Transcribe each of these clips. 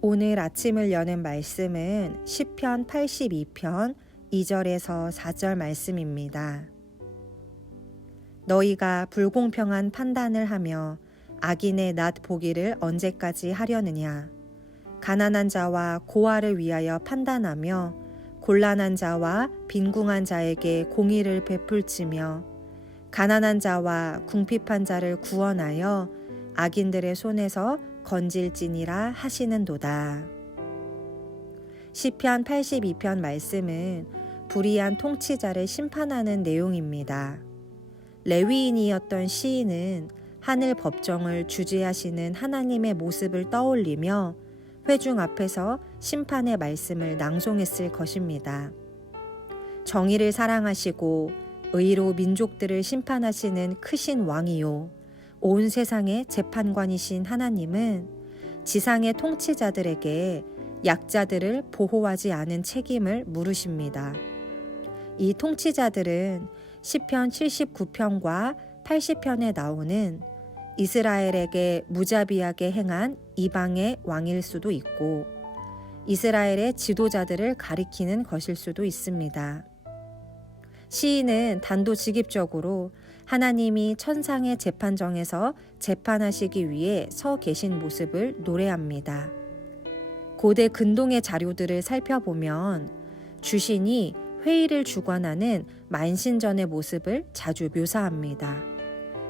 오늘 아침을 여는 말씀은 시편 82편 2절에서 4절 말씀입니다. 너희가 불공평한 판단을 하며 악인의 낫 보기를 언제까지 하려느냐. 가난한 자와 고아를 위하여 판단하며 곤란한 자와 빈궁한 자에게 공의를 베풀지며 가난한 자와 궁핍한 자를 구원하여 악인들의 손에서 건질지니라 하시는도다. 시편 82편 말씀은 불의한 통치자를 심판하는 내용입니다. 레위인이었던 시인은 하늘 법정을 주재하시는 하나님의 모습을 떠올리며 회중 앞에서 심판의 말씀을 낭송했을 것입니다. 정의를 사랑하시고 의로 민족들을 심판하시는 크신 왕이요 온 세상의 재판관이신 하나님은 지상의 통치자들에게 약자들을 보호하지 않은 책임을 물으십니다. 이 통치자들은 시편 79편과 80편에 나오는 이스라엘에게 무자비하게 행한 이방의 왕일 수도 있고 이스라엘의 지도자들을 가리키는 것일 수도 있습니다. 시인은 단도직입적으로 하나님이 천상의 재판정에서 재판하시기 위해 서 계신 모습을 노래합니다. 고대 근동의 자료들을 살펴보면 주신이 회의를 주관하는 만신전의 모습을 자주 묘사합니다.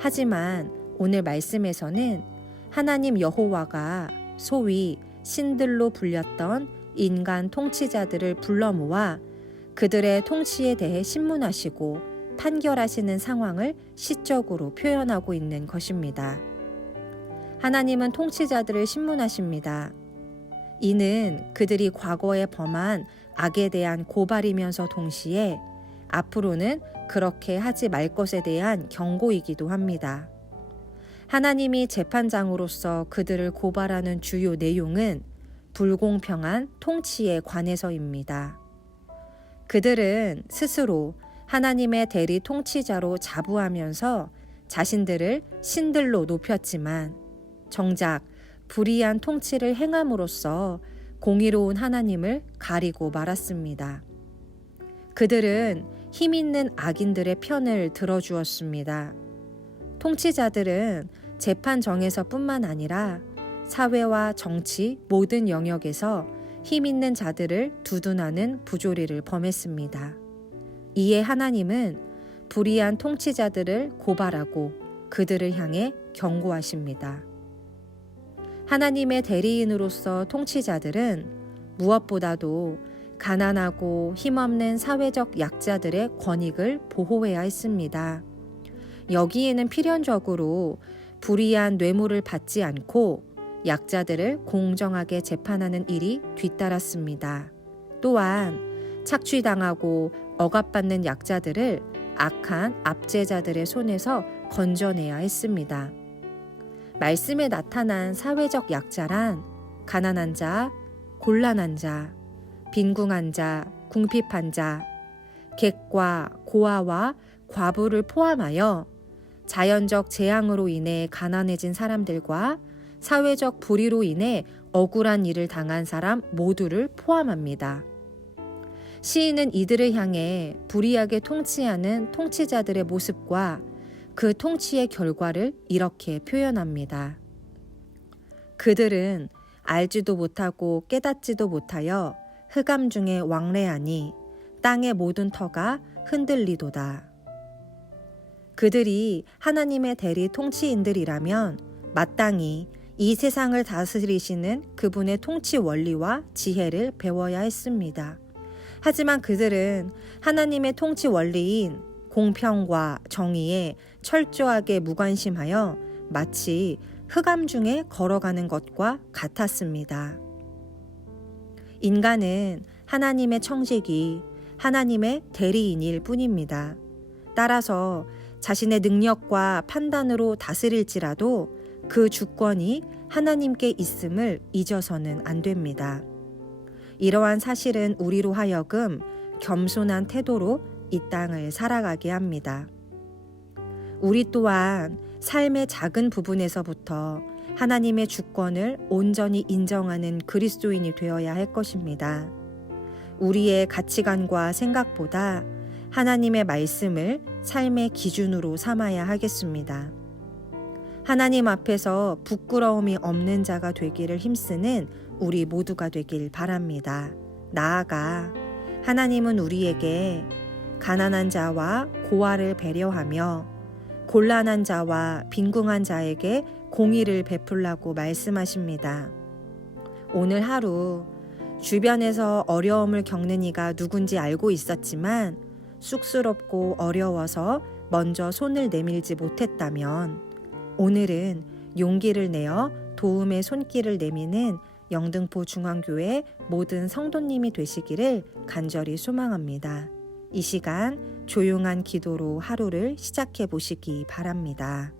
하지만 오늘 말씀에서는 하나님 여호와가 소위 신들로 불렸던 인간 통치자들을 불러 모아 그들의 통치에 대해 신문하시고 판결하시는 상황을 시적으로 표현하고 있는 것입니다. 하나님은 통치자들을 신문하십니다. 이는 그들이 과거에 범한 악에 대한 고발이면서 동시에 앞으로는 그렇게 하지 말 것에 대한 경고이기도 합니다. 하나님이 재판장으로서 그들을 고발하는 주요 내용은 불공평한 통치에 관해서입니다. 그들은 스스로 하나님의 대리 통치자로 자부하면서 자신들을 신들로 높였지만 정작 불의한 통치를 행함으로써 공의로운 하나님을 가리고 말았습니다. 그들은 힘있는 악인들의 편을 들어주었습니다. 통치자들은 재판정에서뿐만 아니라 사회와 정치 모든 영역에서 힘있는 자들을 두둔하는 부조리를 범했습니다. 이에 하나님은 불의한 통치자들을 고발하고 그들을 향해 경고하십니다. 하나님의 대리인으로서 통치자들은 무엇보다도 가난하고 힘없는 사회적 약자들의 권익을 보호해야 했습니다. 여기에는 필연적으로 불의한 뇌물을 받지 않고 약자들을 공정하게 재판하는 일이 뒤따랐습니다. 또한 착취당하고 억압받는 약자들을 악한 압제자들의 손에서 건져내야 했습니다. 말씀에 나타난 사회적 약자란 가난한 자, 곤란한 자, 빈궁한 자, 궁핍한 자, 객과 고아와 과부를 포함하여 자연적 재앙으로 인해 가난해진 사람들과 사회적 불의로 인해 억울한 일을 당한 사람 모두를 포함합니다. 시인은 이들을 향해 불의하게 통치하는 통치자들의 모습과 그 통치의 결과를 이렇게 표현합니다. 그들은 알지도 못하고 깨닫지도 못하여 흑암 중에 왕래하니 땅의 모든 터가 흔들리도다. 그들이 하나님의 대리 통치인들이라면 마땅히 이 세상을 다스리시는 그분의 통치 원리와 지혜를 배워야 했습니다. 하지만 그들은 하나님의 통치 원리인 공평과 정의에 철저하게 무관심하여 마치 흑암 중에 걸어가는 것과 같았습니다. 인간은 하나님의 청지기, 하나님의 대리인일 뿐입니다. 따라서 자신의 능력과 판단으로 다스릴지라도 그 주권이 하나님께 있음을 잊어서는 안 됩니다. 이러한 사실은 우리로 하여금 겸손한 태도로 이 땅을 살아가게 합니다. 우리 또한 삶의 작은 부분에서부터 하나님의 주권을 온전히 인정하는 그리스도인이 되어야 할 것입니다. 우리의 가치관과 생각보다 하나님의 말씀을 삶의 기준으로 삼아야 하겠습니다. 하나님 앞에서 부끄러움이 없는 자가 되기를 힘쓰는 우리 모두가 되길 바랍니다. 나아가 하나님은 우리에게 가난한 자와 고아를 배려하며 곤란한 자와 빈궁한 자에게 공의를 베풀라고 말씀하십니다. 오늘 하루 주변에서 어려움을 겪는 이가 누군지 알고 있었지만 쑥스럽고 어려워서 먼저 손을 내밀지 못했다면 오늘은 용기를 내어 도움의 손길을 내미는 영등포 중앙교회 모든 성도님이 되시기를 간절히 소망합니다. 이 시간 조용한 기도로 하루를 시작해 보시기 바랍니다.